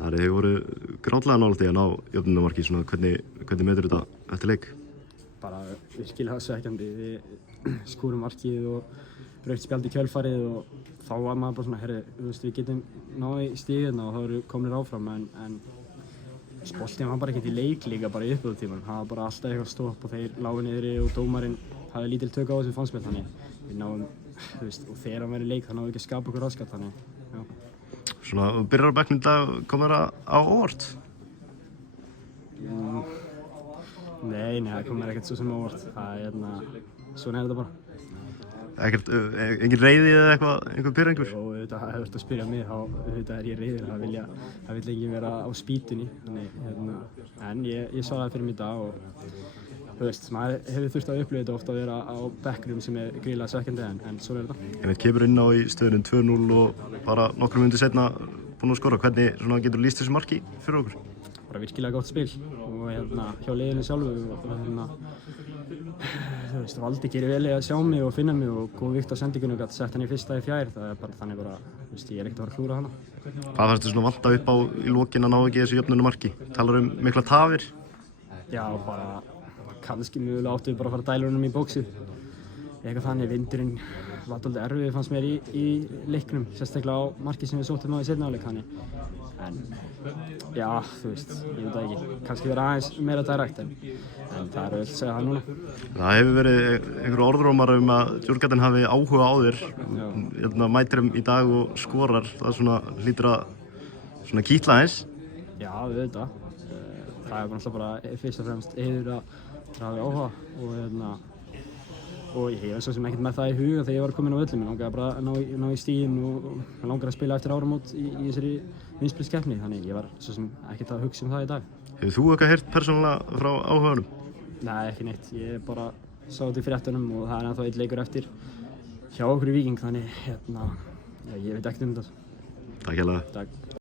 Þið voru grátlega nálægt í að ná jöfnunarmarki, svona hvernig metur þetta eftir leik? Bara virkilega svekkjandi. Við skúrum markið og rautt spjald í kjölfarið og þá var maður bara svona, herri, við getum náði stigið og þá erum við komnir áfram en boltinn var bara ekkert í leik líka bara í uppbótartímanum. Það var bara alltaf eitthvað stopp og þeir lágu niðri og dómarinn hafði lítil tök á þessu fannst mér þannig. Við náðum, og þegar hann var í leik þá náðum við ekki að skapa okkur raskat þannig, já. Svona, byrjar á bekknum í dag, kom þér á óvart? Nei, það kom mér ekkert svo sem á óvart. Svona þetta bara. Engin reiði eða einhver pirringur? Jó, auðvitað, ef þú ert að spyrja mig, þá auðvitað ég reiður. Það vill enginn vera á spýtunni. En ég svaraði fyrir mig í dag og maður hefur þurft að upplifa þetta ofta að vera á bekknum sem gríðarlega svekkjandi en svona þetta. Einmitt kemur inn á í stöðunum 2-0 og bara nokkrum mínútur seinna búinn að skora. Hvernig getur lýst þessu marki fyrir okkur? Bara virkilega gott spil og hjá liðinu sjálfu og Valdi gerir vel í að sjá mig og finna mig og góð vikt á sendingunni og gæti sett hann í fyrsta í fjær. Það bara þannig bara, ég er ekkert að fara að klúra hana. Hvað fannst þér svona vanta upp á í lokin að ná ekki þessu jöfnunarmarki? Talar mikla tafir? Já, bara kannski mögulega áttu við bara að fara dælunum í bóksið. Eitthvað þannig, vindurinn var dálítið erfið fannst mér í leiknum, sérstaklega á marki sem við sóttum á í seinni hálfleik þannig. En já, ég veit það ekki, kannski vera aðeins meira direkt en það er auðvitað að segja það núna. Það hefur verið einhverju orðrómar að Djurgården hafi áhuga á þér, mætir í dag og skorar, það svona hlýtur að kýtla aðeins. Já, auðvitað. Það er náttúrulega bara fyrst og fremst heiður að hafa áhuga og ég hef svo sem ekkert með það í huga þegar ég var komin á völlinn. Mér langaði bara að ná í stiginn og mér langaði að spila eftir áramót í þessari vinspilskeppni, þannig ég var svo sem ekkert að hugsa það í dag. Hefur þú eitthvað heyrt persónulega frá áhuganum? Nei, ekki neitt. Ég bara sá þetta í fréttunum og það er ennþá einn leikur eftir hjá okkur í Víking, þannig ég veit ekkert um þetta. Takk hérlega. Takk.